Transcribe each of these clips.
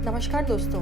नमस्कार दोस्तों।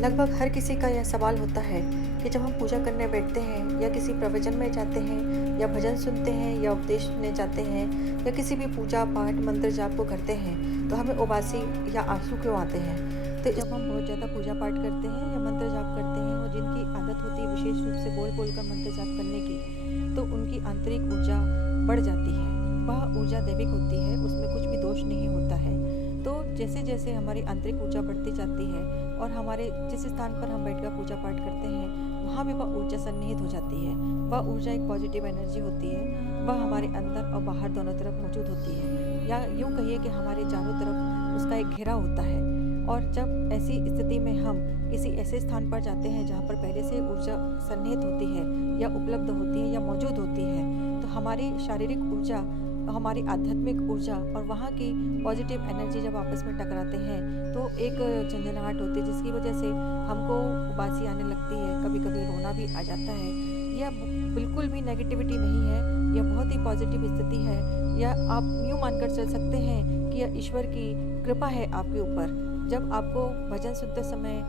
लगभग हर किसी का यह सवाल होता है कि जब हम पूजा करने बैठते हैं या किसी प्रवचन में जाते हैं या भजन सुनते हैं या उपदेश सुनने जाते हैं या किसी भी पूजा पाठ मंत्र जाप को करते हैं तो हमें उबासी या आंसू क्यों आते हैं। तो जब हम बहुत ज़्यादा पूजा पाठ करते हैं या मंत्र जाप करते हैं और जिनकी आदत होती है विशेष रूप से बोल बोल कर मंत्र जाप करने की, तो उनकी आंतरिक ऊर्जा बढ़ जाती है। वह ऊर्जा दैविक होती है, उसमें कुछ भी दोष नहीं होता है। तो जैसे जैसे हमारी आंतरिक ऊर्जा बढ़ती जाती है और हमारे जिस स्थान पर हम बैठकर पूजा पाठ करते हैं वहाँ भी वह ऊर्जा सन्निहित हो जाती है। वह ऊर्जा एक पॉजिटिव एनर्जी होती है, वह हमारे अंदर और बाहर दोनों तरफ मौजूद होती है, या यूँ कहिए कि हमारे चारों तरफ उसका एक घेरा होता है। और जब ऐसी स्थिति में हम किसी ऐसे स्थान पर जाते हैं जहाँ पर पहले से ऊर्जा सन्निहित होती है या उपलब्ध होती है या मौजूद होती है, तो हमारी शारीरिक ऊर्जा, हमारी आध्यात्मिक ऊर्जा और वहाँ की पॉजिटिव एनर्जी जब आपस में टकराते हैं तो एक झंझनाहट होती है जिसकी वजह से हमको उबासी आने लगती है, कभी कभी रोना भी आ जाता है। यह बिल्कुल भी नेगेटिविटी नहीं है, यह बहुत ही पॉजिटिव स्थिति है। यह आप यूँ मानकर चल सकते हैं कि यह ईश्वर की कृपा है आपके ऊपर। जब आपको भजन सुनते समय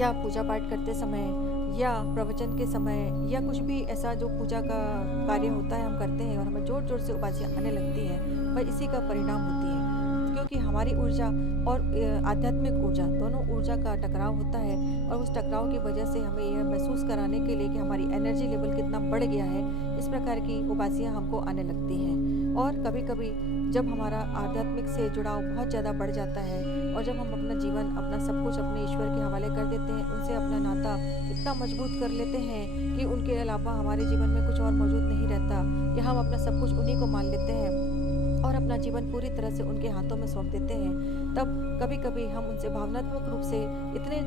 या पूजा पाठ करते समय या प्रवचन के समय या कुछ भी ऐसा जो पूजा का कार्य होता है हम करते हैं और हमें जोर जोर से उबासियाँ आने लगती हैं, वह इसी का परिणाम होती है। क्योंकि हमारी ऊर्जा और आध्यात्मिक ऊर्जा, दोनों ऊर्जा का टकराव होता है और उस टकराव की वजह से हमें यह महसूस कराने के लिए कि हमारी एनर्जी लेवल कितना बढ़ गया है, इस प्रकार की उबासियाँ हमको आने लगती हैं। और कभी कभी जब हमारा आध्यात्मिक से जुड़ाव बहुत ज़्यादा बढ़ जाता है और जब हम अपना जीवन, अपना सब कुछ अपने ईश्वर के हवाले कर देते हैं, उनसे अपना नाता इतना मजबूत कर लेते हैं कि उनके अलावा हमारे जीवन में कुछ और मौजूद नहीं रहता, या हम अपना सब कुछ उन्हीं को मान लेते हैं और अपना जीवन पूरी तरह से उनके हाथों में सौंप देते हैं, तब कभी कभी हम उनसे भावनात्मक रूप से इतने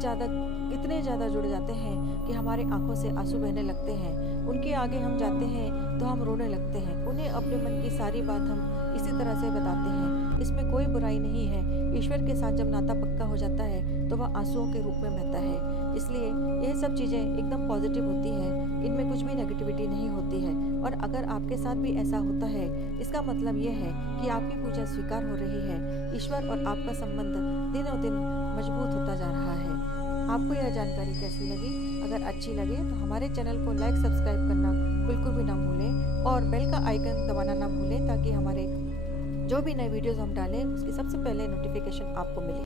ज़्यादा जुड़ जाते हैं कि हमारे आंखों से आंसू बहने लगते हैं। उनके आगे हम जाते हैं तो हम रोने लगते हैं, उन्हें अपने मन की सारी बात हम इसी तरह से बताते हैं। इसमें कोई बुराई नहीं है। ईश्वर के साथ जब नाता पक्का हो जाता है तो वह आंसुओं के रूप में बहता है। इसलिए ये सब चीज़ें एकदम पॉजिटिव होती है, इनमें कुछ भी नेगेटिविटी नहीं होती है। और अगर आपके साथ भी ऐसा होता है, इसका मतलब ये है कि आपकी पूजा स्वीकार हो रही है, ईश्वर और आपका संबंध दिनों दिन मजबूत होता जा रहा है। आपको यह जानकारी कैसी लगी? अगर अच्छी लगे तो हमारे चैनल को लाइक सब्सक्राइब करना बिल्कुल भी ना भूलें और बेल का आइकन दबाना ना भूलें, ताकि हमारे जो भी नए वीडियोज़ हम डालें उसकी सबसे पहले नोटिफिकेशन आपको मिले।